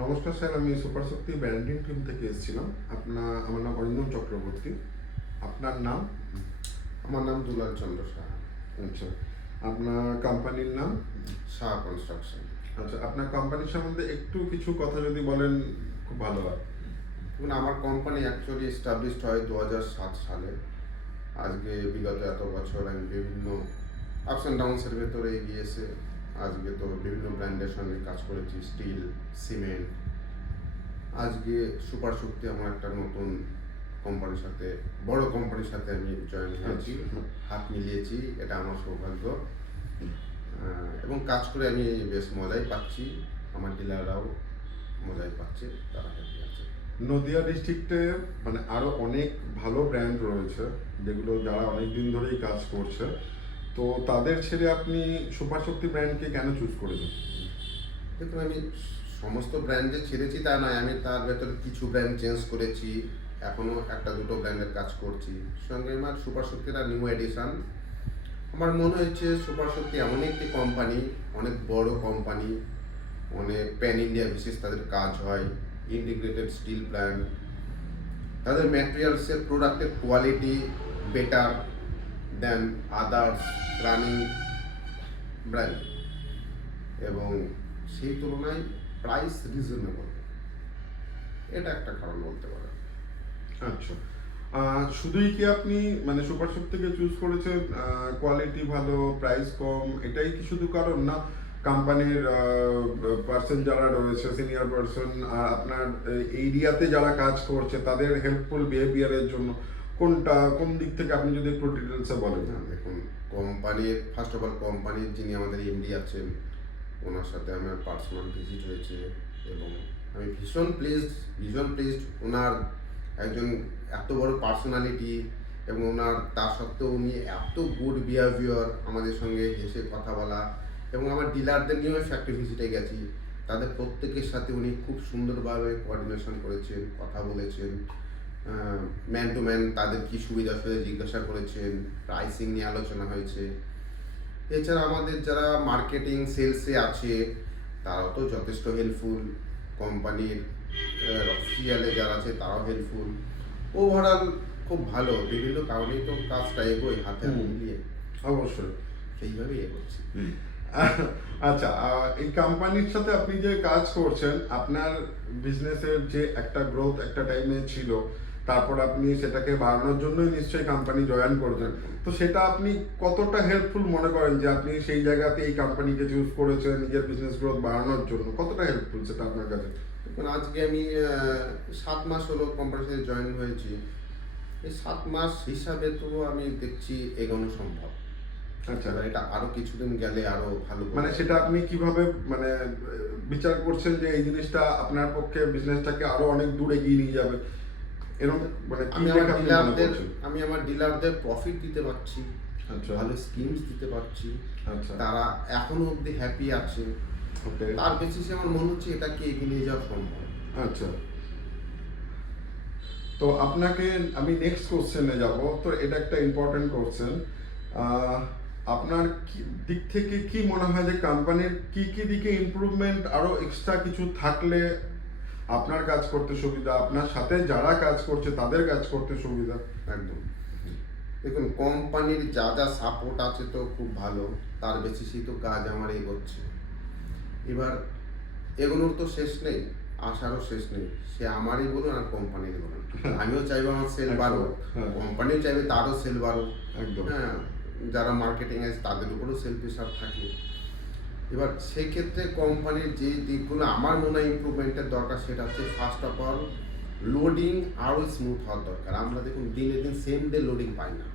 নমস্কার স্যার, আমি সুপার শক্তি branding team থেকে এসেছিলাম। আমার নাম অরিন্দম চক্রবর্তী। আপনার নাম? আমার নাম দুলাল চন্দ্র সাহা। আচ্ছা, আপনার কোম্পানির নাম? সাহা কনস্ট্রাকশন। আচ্ছা, আপনার কোম্পানির সম্বন্ধে একটু কিছু কথা যদি বলেন খুব ভালো হয়। এবং আমার কোম্পানি অ্যাকচুয়ালি এস্টাবলিশড হয় 2007 সালে। আজকে বিগত এত বছর আমি বিভিন্ন আপস অ্যান্ড ডাউনসের ভেতরে গিয়েছে। আজকে তো বিভিন্ন ব্র্যান্ডের সঙ্গে কাজ করেছি, স্টিল, সিমেন্ট। আজকে সুপার শক্তি আমার একটা নতুন কোম্পানির সাথে, বড় কোম্পানির সাথে আমি জয়েন হয়েছি, হাত মিলিয়েছি। এটা আমার সৌভাগ্য এবং কাজ করে আমি বেশ মজাই পাচ্ছি। আমার ডিলাররাও মজাই পাচ্ছে, তারা হ্যাপি আছে। নদিয়া ডিস্ট্রিক্টে মানে আরও অনেক ভালো ব্র্যান্ড রয়েছে যেগুলো যারা অনেক দিন ধরেই কাজ করছে, তো তাদের ছেড়ে আপনি সুপার শক্তি ব্র্যান্ডকে কেন চুজ করেছেন? দেখুন, আমি সমস্ত ব্র্যান্ডে ছেড়েছি তা নয়, আমি তার ভেতরে কিছু ব্র্যান্ড চেঞ্জ করেছি, এখনও একটা দুটো ব্র্যান্ডের কাজ করছি। সঙ্গে আমার সুপার শক্তিটা নিউ এডিশন। আমার মনে হয়েছে সুপার শক্তি এমন একটি কোম্পানি, অনেক বড় কোম্পানি, অনেক প্যান ইন্ডিয়া বিশেষ তাদের কাজ হয়, ইন্টিগ্রেটেড স্টিল প্ল্যান্ট, তাদের ম্যাটেরিয়ালসের প্রোডাক্টের কোয়ালিটি বেটার দেন আদার্স রানিং ব্র্যান্ড, এবং সেই তুলনায় প্রাইস রিজনেবল। এটা একটা কারণ বলতে পারেন। আচ্ছা, শুধুই কি আপনি মানে সুপার শপ থেকে চুজ করেছেন কোয়ালিটি ভালো, প্রাইস কম, এটাই কি শুধু কারণ, না কোম্পানির পার্সন যারা রয়েছে, সিনিয়র পার্সন, আর আপনার এরিয়াতে যারা কাজ করছে তাদের হেল্পফুল বিহেভিয়ারের জন্য কোন দিক থেকে আপনি যদি একটু ডিটেলসে বলেন? না, দেখুন, কোম্পানির ফার্স্ট অফ অল কোম্পানির যিনি আমাদের এমডি আছেন, ওনার সাথে আমার পার্সোনাল ভিজিট হয়েছে এবং আমি ভীষণ প্লিজড। ওনার একজন এত বড় পার্সোনালিটি এবং ওনার তা সত্ত্বেও উনি এত গুড বিহেভিয়ার, আমাদের সঙ্গে হেসে কথা বলা। এবং আমার ডিলারদের নিয়েও ফ্যাক্টরি ভিজিটে গেছি, তাদের প্রত্যেকের সাথে উনি খুব সুন্দরভাবে কোঅর্ডিনেশন করেছেন, কথা বলেছেন, ম্যান টু ম্যান তাদের কী সুবিধা অসুবিধা জিজ্ঞাসা করেছেন, প্রাইসিং নিয়ে আলোচনা হয়েছে। এছাড়া আমাদের যারা মার্কেটিং সেলসে আছে তারাও তো যথেষ্ট হেল্পফুল, কোম্পানির অফিসিয়ালে যারা আছে তারাও হেল্পফুল। ওভারঅল খুব ভালো, বিভিন্ন কারণেই তো কাজটা এগোই হাতে মিলিয়ে, অবশ্যই। সেইভাবেই এগোচ্ছি। আচ্ছা, এই কোম্পানির সাথে আপনি যে কাজ করছেন, আপনার বিজনেসের যে একটা গ্রোথ একটা টাইমে ছিল, তারপর আপনি সেটাকে বাড়ানোর জন্যই নিশ্চয়ই কোম্পানি জয়েন করেছেন, তো সেটা আপনি কতটা হেল্পফুল মনে করেন যে আপনি সেই জায়গাতে এই কোম্পানিকে চুজ করেছেন নিজের বিজনেস গ্রোথ বাড়ানোর জন্য? কতটা হেল্পফুল সেটা আপনার কাছে? দেখুন, আজকে আমি 7 মাস হলো কোম্পানির সাথে জয়েন হয়েছি। এই 7 মাস হিসাবে তো আমি দেখছি এগোনো সম্ভব। আচ্ছা, এবার এটা আরো কিছুদিন গেলে আরো ভালো মানে সেটা আপনি কিভাবে মানে বিচার করছেন যে এই জিনিসটা আপনার পক্ষে বিজনেসটাকে আরো অনেক দূর এগিয়ে নিয়ে যাবে, এরকম মানে কি দেখে আপনি মনে করছেন? আমি আমার ডিলারদের প্রফিট দিতে পারছি, আচ্ছা, ভালো স্কিমস দিতে পারছি, আচ্ছা, তারা এখনো অবধি হ্যাপি আছে। ওকে, তার বেসিসে আমার মনে হচ্ছে এটাকে এগিয়ে নিয়ে যাওয়া সম্ভব। আচ্ছা। তো আপনাকে আমি নেক্সট কোশ্চেনে যাব। তো এটা একটা ইম্পর্টেন্ট কোশ্চেন। আপনার দিক থেকে কি মনে হয় যে কোম্পানির কি দিকে ইমপ্রুভমেন্ট আরো এক্সট্রা কিছু থাকলে আপনার কাজ করতে সুবিধা, আপনার সাথে যারা কাজ করছে তাদের কাজ করতে সুবিধা? একদম। দেখুন, কোম্পানির যা যা সাপোর্ট আছে তো খুব ভালো, তার বেসিসেই তো কাজ আমার এগোচ্ছে। এবার এগুলোর তো শেষ নেই, আসারও শেষ নেই, সে আমারই বলুন আর কোম্পানির বলুন। আমিও চাইবো আমার সেল বাড়ুক, কোম্পানিও চাইবে তারও সেল বাড়ুক। একদম। হ্যাঁ, যারা মার্কেটিং আছে তাদের উপরেও সেল প্রেশার থাকে। এবার সেই ক্ষেত্রে কোম্পানির যে দিকগুলো আমার মনে হয় ইমপ্রুভমেন্টের দরকার, সেটা হচ্ছে ফার্স্ট অফ অল লোডিং আরও স্মুথ হওয়ার দরকার। আমরা দেখুন দিনে দিন সেম ডে লোডিং পাই না।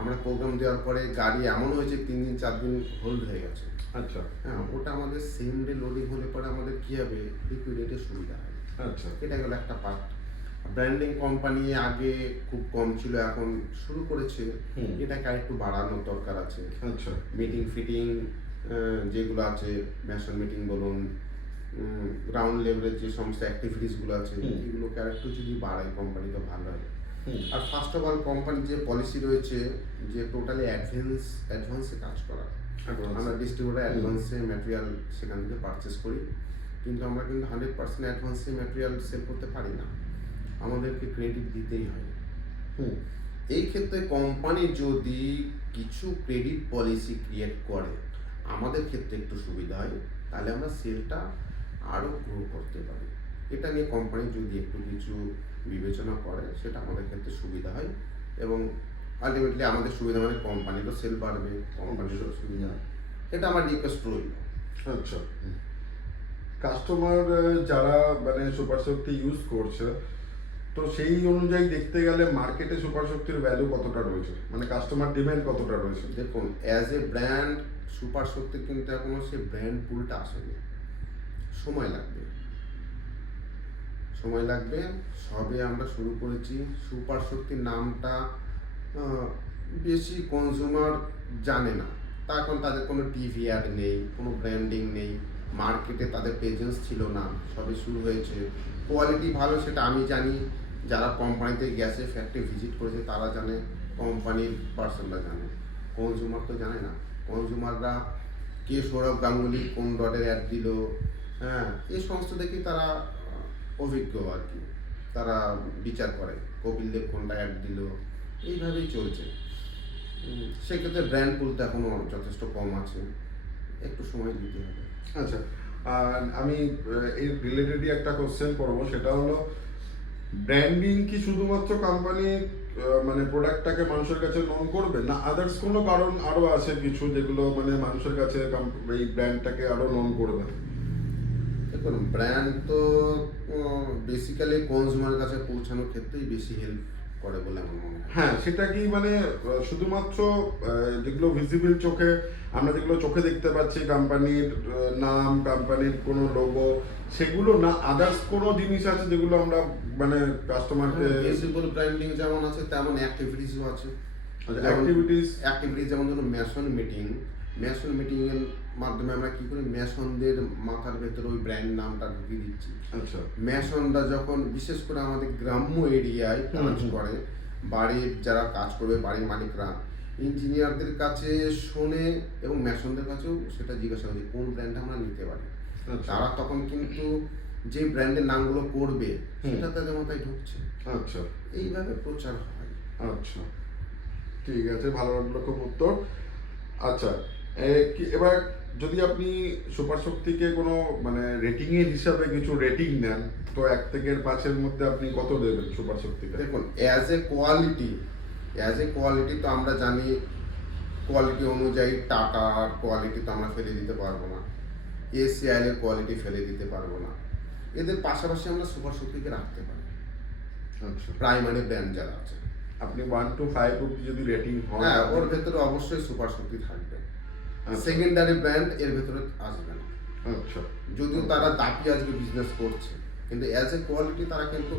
আমরা প্রোগ্রাম দেওয়ার পরে গাড়ি এমন হয়েছে 3 দিন 4 দিন হোল্ড হয়ে গেছে। আচ্ছা, হ্যাঁ, ওটা আমাদের সেম ডে লোডিং হলে পরে আমাদের কী হবে, লিকুইডেটের সুবিধা হয়। আচ্ছা, এটা গেল একটা পার্ট। ব্র্যান্ডিং কোম্পানি আগে খুব কম ছিল, এখন শুরু করেছে, এটাকে আরেকটু বাড়ানোর দরকার আছে। আচ্ছা, মিটিং ফিটিং যেগুলো আছে, ম্যাশন মিটিং বলুন, গ্রাউন্ড লেভেলের যে সমস্ত অ্যাক্টিভিটিসগুলো আছে, এগুলোকে আরেকটু যদি বাড়ায় কোম্পানি তো ভালো হয়। আর ফার্স্ট অফ অল কোম্পানির যে পলিসি রয়েছে যে টোটালি অ্যাডভান্সে কাজ করা। আমরা ডিস্ট্রিবিউটার অ্যাডভান্সে ম্যাটেরিয়াল সেখান থেকে পারচেস করি কিন্তু আমরা কিন্তু 100% অ্যাডভান্সে ম্যাটেরিয়াল সেল করতে পারি না, আমাদেরকে ক্রেডিট দিতেই হয়। হুম। এই ক্ষেত্রে কোম্পানি যদি কিছু ক্রেডিট পলিসি ক্রিয়েট করে আমাদের ক্ষেত্রে একটু সুবিধা হয়, তাহলে আমরা সেলটা আরও গ্রো করতে পারি। এটা নিয়ে কোম্পানি যদি একটু কিছু বিবেচনা করে সেটা আমাদের ক্ষেত্রে সুবিধা হয়, এবং আলটিমেটলি আমাদের সুবিধা মানে কোম্পানিরও সেল বাড়বে, কোম্পানিরও সুবিধা। এটা আমার রিকোয়েস্ট রইল। আচ্ছা, কাস্টমার যারা মানে সুপার শক্তি ইউজ করছে, তো সেই অনুযায়ী দেখতে গেলে মার্কেটে সুপার শক্তির ভ্যালু কতটা রয়েছে, মানে কাস্টমার ডিমান্ড কতটা রয়েছে? দেখুন, অ্যাজ এ ব্র্যান্ড সুপার শক্তি কিন্তু এখনো সে ব্র্যান্ড পুলটা আসেনি, সময় লাগবে, সময় লাগবে। সবে আমরা শুরু করেছি। সুপার শক্তির নামটা বেশি কনজিউমার জানে না, তা এখন তাদের কোনো টিভি অ্যাড নেই, কোনো ব্র্যান্ডিং নেই, মার্কেটে তাদের প্রেজেন্স ছিল না, সবে শুরু হয়েছে। কোয়ালিটি ভালো সেটা আমি জানি, যারা কোম্পানিতে গেছে ফ্যাক্টরি ভিজিট করেছে তারা জানে, কোম্পানির পার্সনরা জানে, কনজিউমার তো জানে না। কনজিউমাররা কে সৌরভ গাঙ্গুলি কোন ডটের অ্যাড দিল, হ্যাঁ, এই সমস্ত দেখেই তারা অভিজ্ঞ আর কি, তারা বিচার করে কপিল দেব কোনটা অ্যাড দিল, এইভাবেই চলছে। সেক্ষেত্রে ব্র্যান্ড পুলটা এখনো যথেষ্ট কম আছে, একটু সময় দিতে হবে। আচ্ছা, আর আমি এর রিলেটেডই একটা কোশ্চেন করবো, সেটা হলো ব্র্যান্ডিং কি শুধুমাত্র কোম্পানি মানে প্রোডাক্টটাকে মানুষের কাছে নন করবে, না আদার্স কোনো কারণ আরো আছে কিছু যেগুলো মানে মানুষের কাছে এই ব্র্যান্ডটাকে আরো নন করবে? দেখুন, ব্র্যান্ড তো বেসিক্যালি কনজিউমার কাছে পৌঁছানোর ক্ষেত্রেই বেশি হেল্প করে বলে আমার মনে হয়। হ্যাঁ, সেটা কি মানে শুধুমাত্র যেগুলো ভিজিবল চোখে, আমরা যেগুলো চোখে দেখতে পাচ্ছি কোম্পানির নাম, কোম্পানির কোনো লোগো, সেগুলো না আদার্স কোনো জিনিস আছে যেগুলো আমরা মানে কাস্টমারকে? ভিজিবল ব্র্যান্ডিং যেমন আছে তেমন অ্যাক্টিভিটিসও আছে। অ্যাক্টিভিটিস যেমন ধরুন মেশন মিটিং, মেশন মিটিংয়ের মাধ্যমে আমরা কী করি, মেশনদের মাথার ভেতরে ওই ব্র্যান্ড নামটা ঢুকিয়ে দিচ্ছি। আচ্ছা, মেশনরা যখন বিশেষ করে আমাদের গ্রাম্য এরিয়ায় কাজ করে, বাড়ির যারা কাজ করবে, বাড়ির মালিকরা ইঞ্জিনিয়ারদের কাছে শোনে এবং মেশনদের কাছেও সেটা জিজ্ঞাসা করে কোন ব্র্যান্ড আমরা নিতে পারি। আচ্ছা, তারা তখন কিন্তু যে ব্র্যান্ডের নামগুলো করবে সেটা তাদের মাথায় ঢুকছে। আচ্ছা, এইভাবে প্রচার হয়। আচ্ছা, ঠিক আছে, ভালো লাগলো খুব উত্তর। আচ্ছা, এবার যদি আপনি সুপার শক্তিকে কোনো মানে রেটিং এর হিসাবে কিছু রেটিং নেন, তো 1 থেকে 5-এর মধ্যে আপনি কত দেবেন সুপার শক্তিকে? দেখুন, অ্যাজ এ কোয়ালিটি তো আমরা জানি, কোয়ালিটি অনুযায়ী টাটার কোয়ালিটি তো আমরা ফেলে দিতে পারবো না, এসিআইএল এর কোয়ালিটি ফেলে দিতে পারবো না। এদের পাশাপাশি আমরা সুপার শক্তিকে রাখতে পারি, আচ্ছা, প্রাইমারি ব্র্যান্ড যারা আছে। আপনি 1 to 5 অব্দি যদি রেটিং হয়, হ্যাঁ, ওর ভেতরে অবশ্যই সুপার শক্তি থাকবে, আচ্ছা, সেকেন্ডারি ব্র্যান্ড এর ভেতরে আসবে না। আচ্ছা, যদিও তারা দাপি আজকে বিজনেস করছে, কিন্তু অ্যাজ এ কোয়ালিটি তারা কিন্তু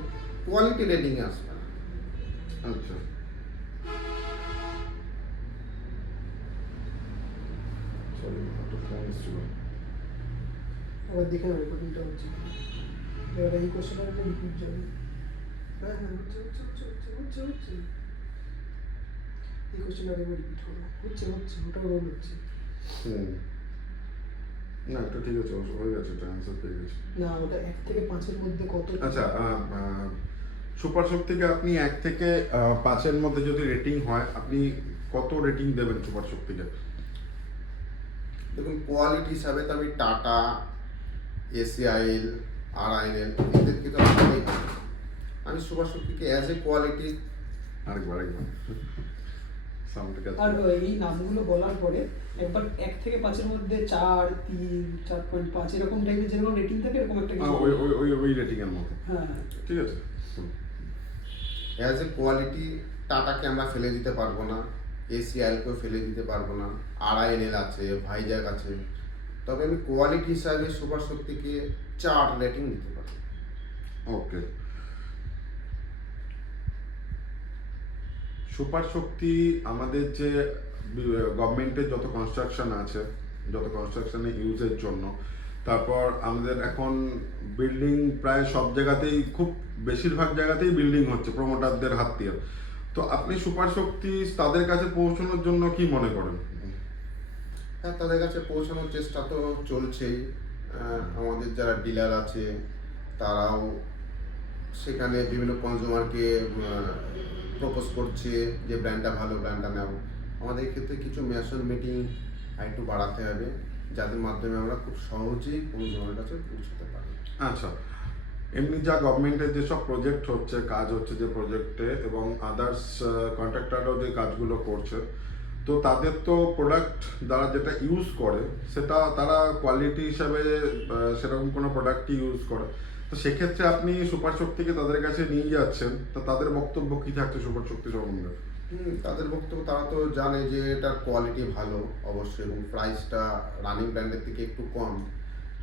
কোয়ালিটি রেটিংয়ে আসবে না। আচ্ছা, সরি একটা ফোন এসেছিল। আবার দেখে না রেকর্ডিংটা হচ্ছে কিনা। এবার এই কোশ্চেনটা একটা রিপিট যাবে। হ্যাঁ হ্যাঁ, হচ্ছে। এই কোশ্চেনটা আরেকবার রিপিট করো। হচ্ছে ওটা রোল হচ্ছে। না, এটা ঠিক আছে, হয়ে গেছে, এটা অ্যান্সার পেয়ে গেছি। না, ওটা 1 থেকে 5-এর মধ্যে কত? আচ্ছা, সুপার শক্তিকে আপনি 1 থেকে 5-এর মধ্যে যদি রেটিং হয়, আপনি কত রেটিং দেবেন সুপার শক্তিকে? দেখুন, কোয়ালিটি হিসাবে তো আমি টাটা, এসিআইএল, আরআইএল এদেরকে তো রাখতেই হবে। আমি সুপার শক্তিকে অ্যাজ এ কোয়ালিটি আরেকবার সাউন্ড কাজ। আর এই নামগুলো বলার পরে একবার 1 থেকে 5-এর মধ্যে 4, 3, 4.5 এরকম টাইপের যেরকম রেটিং থাকে এরকম একটা কিছু। ওই রেটিং এর মতো, হ্যাঁ, ঠিক আছে। অ্যাজ এ কোয়ালিটি টাটাকে আমরা ফেলে দিতে পারবো না, এসিআইএলকেও ফেলে দিতে পারবো না, আরআইএল আছে, ভাইজাগ আছে, তবে আমি কোয়ালিটি হিসাবে সুপার শক্তিকে 4 রেটিং দিতে পারি। ওকে, সুপার শক্তি আমাদের যে গভর্নমেন্টের যত কনস্ট্রাকশন আছে, যত কনস্ট্রাকশনে ইউজের জন্য, তারপর আমাদের এখন বিল্ডিং প্রায় সব জায়গাতেই, খুব বেশিরভাগ জায়গাতেই বিল্ডিং হচ্ছে প্রমোটারদের হাত দিয়ে। তো আপনি সুপার শক্তি তাদের কাছে পৌঁছানোর জন্য কি মনে করেন? হ্যাঁ, তাদের কাছে পৌঁছানোর চেষ্টা তো চলছেই। আমাদের যারা ডিলার আছে তারাও সেখানে বিভিন্ন কনজিউমারকে প্রপোজ করছে যে ব্র্যান্ডটা ভালো, ব্র্যান্ডটা নাও। আমাদের ক্ষেত্রে কিছু মেশন মিটিং একটু বাড়াতে হবে, যাদের মাধ্যমে আমরা খুব সহজেই কনজিউমারের কাছে পৌঁছতে পারি। আচ্ছা, এমনি যা গভর্নমেন্টের যেসব প্রজেক্ট হচ্ছে, কাজ হচ্ছে যে প্রজেক্টে, এবং আদার্স কন্ট্রাক্টররাও যে কাজগুলো করছে, তো তাদের তো প্রোডাক্ট দ্বারা যেটা ইউজ করে সেটা তারা কোয়ালিটি হিসাবে সেরকম কোনো প্রোডাক্টই ইউজ করে। তো সেক্ষেত্রে আপনি সুপার শক্তিকে তাদের কাছে নিয়ে যাচ্ছেন, তো তাদের বক্তব্য কী থাকছে সুপার শক্তি সম্বন্ধে? তাদের বক্তব্য, তারা তো জানে যে এটার কোয়ালিটি ভালো অবশ্যই এবং প্রাইসটা রানিং ব্র্যান্ডের থেকে একটু কম,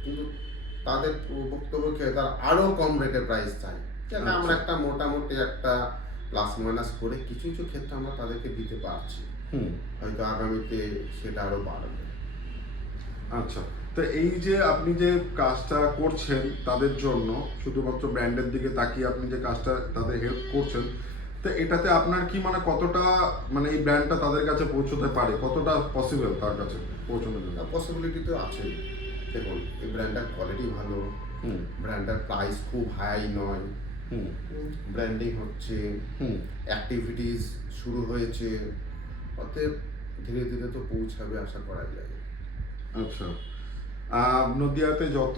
কিন্তু তাদের বক্তব্য খেয়ে তারা আরও কম রেটের প্রাইস চায়। যাতে আমরা একটা মোটামুটি একটা প্লাস মাইনাস করে কিছু কিছু ক্ষেত্রে আমরা তাদেরকে দিতে পারছি, হয়তো আগামীতে সেটা আরও বাড়বে। আচ্ছা, তো এই যে আপনি যে কাজটা করছেন তাদের জন্য, শুধুমাত্র ব্র্যান্ডের দিকে তাকিয়ে আপনি যে কাজটা তাদের হেল্প করছেন, তো এটাতে আপনার কি মানে কতটা মানে এই ব্র্যান্ডটা তাদের কাছে পৌঁছতে পারে, কতটা পসিবল তার কাছে পৌঁছানোর জন্য? পসিবিলিটি তো আছেই। দেখুন, এই ব্র্যান্ডটার কোয়ালিটি ভালো, ব্র্যান্ডটার প্রাইস খুব হাই নয়, ব্র্যান্ডিং হচ্ছে, অ্যাক্টিভিটিস শুরু হয়েছে, অতএব ধীরে ধীরে তো পৌঁছাবে আশা করা যায়। আচ্ছা, নদিয়াতে যত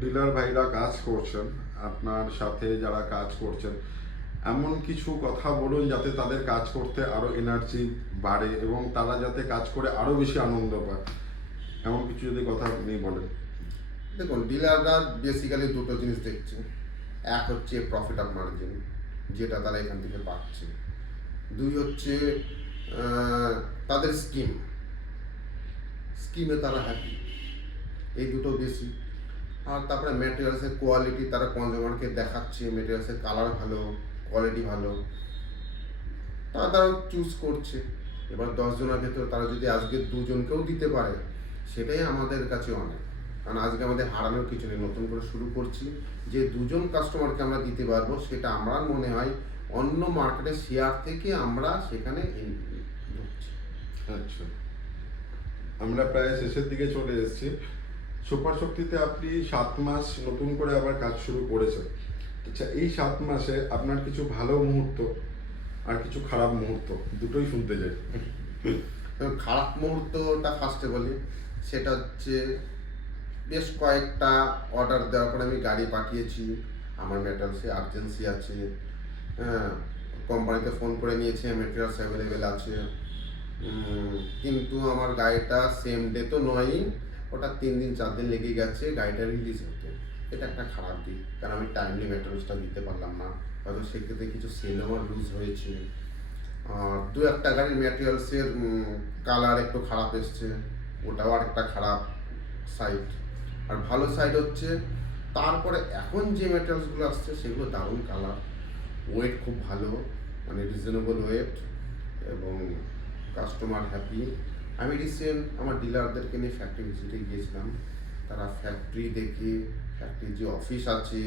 ডিলার ভাইরা কাজ করছেন, আপনার সাথে যারা কাজ করছেন, এমন কিছু কথা বলুন যাতে তাদের কাজ করতে আরো এনার্জি বাড়ে এবং তারা যাতে কাজ করে আরো বেশি আনন্দ পায়, এমন কিছু যদি কথা আপনি বলেন। দেখুন, ডিলাররা বেসিক্যালি দুটো জিনিস দেখছে। এক হচ্ছে প্রফিট অফ মার্জিন, যেটা তারা এখান থেকে পাচ্ছে। দুই হচ্ছে তাদের স্কিমে তারা হ্যাপি, এই দুটো বেশি। আর তারপরে ম্যাটেরিয়ালসের কোয়ালিটি তারা কনজিউমারকে দেখাচ্ছে, ম্যাটেরিয়ালসের কালার ভালো, কোয়ালিটি ভালো, তারাও চুজ করছে। এবার 10 জনের ভেতরে তারা যদি আজকে 2 জনকেও দিতে পারে, সেটাই আমাদের কাছে অনেক। কারণ আজকে আমাদের হারানোর কিছু নেই, নতুন করে শুরু করছি। যে 2 জন কাস্টমারকে আমরা দিতে পারবো, সেটা আমার মনে হয় অন্য মার্কেটের শেয়ার থেকে আমরা সেখানে ঢুকছি। আচ্ছা, আমরা প্রায় শেষের দিকে চলে এসেছি। সুপার শক্তিতে আপনি 7 মাস নতুন করে আবার কাজ শুরু করেছেন। আচ্ছা, এই 7 মাসে আপনার কিছু ভালো মুহূর্ত আর কিছু খারাপ মুহূর্ত দুটোই শুনতে চাই। খারাপ মুহূর্তটা ফার্স্টে বলি, সেটা হচ্ছে বেশ কয়েকটা অর্ডার দেওয়ার পরে আমি গাড়ি পাঠিয়েছি, আমার ম্যাটেরিয়ালসে আর্জেন্সি আছে, হ্যাঁ, কোম্পানিতে ফোন করে নিয়েছে ম্যাটেরিয়ালস অ্যাভেলেবেল আছে, কিন্তু আমার গাড়িটা সেম ডে তো নয়ই, ওটা 3 দিন 4 দিন লেগে গেছে গাড়িটা রিলিজ হতে। এটা একটা খারাপ দিক, কারণ আমি টাইমলি ম্যাটেরিয়ালসটা দিতে পারলাম না, হয়তো সেক্ষেত্রে কিছু সেল আমার লুজ হয়েছে। আর 2-1টা গাড়ির ম্যাটেরিয়ালসের কালার একটু খারাপ এসছে, ওটাও আর একটা খারাপ সাইড। আর ভালো সাইড হচ্ছে তারপরে এখন যে ম্যাটেরিয়ালসগুলো আসছে সেগুলো দারুণ কালার, ওয়েট খুব ভালো, মানে রিজনেবল ওয়েট, এবং কাস্টমার হ্যাপি। আমি রিসেন্ট আমার ডিলারদেরকে নিয়ে ফ্যাক্টরি ভিজিটে গিয়েছিলাম, তারা ফ্যাক্টরি দেখে, ফ্যাক্টরির যে অফিস আছে,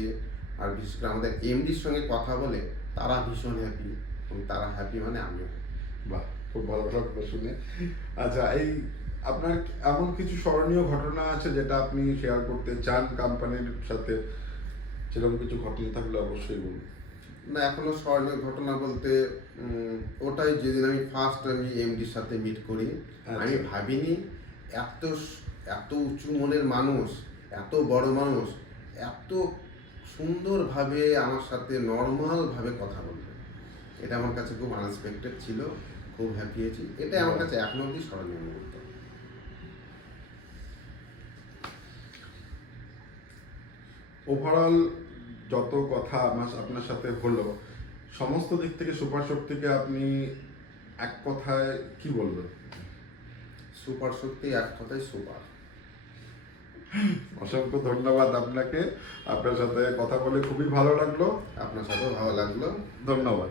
আর বিশেষ করে আমাদের এমডির সঙ্গে কথা বলে তারা ভীষণ হ্যাপি, এবং তারা হ্যাপি মানে আমিও। বাহ, খুব ভালো লাগলো শুনে। আচ্ছা, এই আপনার এমন কিছু স্মরণীয় ঘটনা আছে যেটা আপনি শেয়ার করতে চান কোম্পানির সাথে? সেরকম কিছু ঘটনা থাকলে অবশ্যই বলুন। না, এখনো স্মরণীয় ঘটনা বলতে ওটাই, যেদিন আমি ফার্স্ট এমডির সাথে মিট করি, আমি ভাবিনি এত উঁচু মনের মানুষ, এত বড় মানুষ, এত সুন্দরভাবে আমার সাথে নর্মালভাবে কথা বলবে। এটা আমার কাছে খুব আনএক্সপেক্টেড ছিল, খুব হ্যাপি হয়েছি। এটাই আমার কাছে এখনো অবধি স্মরণীয় মুহূর্ত। ওভারঅল যত কথা আপনার সাথে হলো, সমস্ত দিক থেকে সুপার শক্তিকে আপনি এক কথায় কি বলবেন? সুপার শক্তি এক কথায় সুপার। অসংখ্য ধন্যবাদ আপনাকে, আপনার সাথে কথা বলে খুবই ভালো লাগলো। আপনার সাথেও ভালো লাগলো, ধন্যবাদ।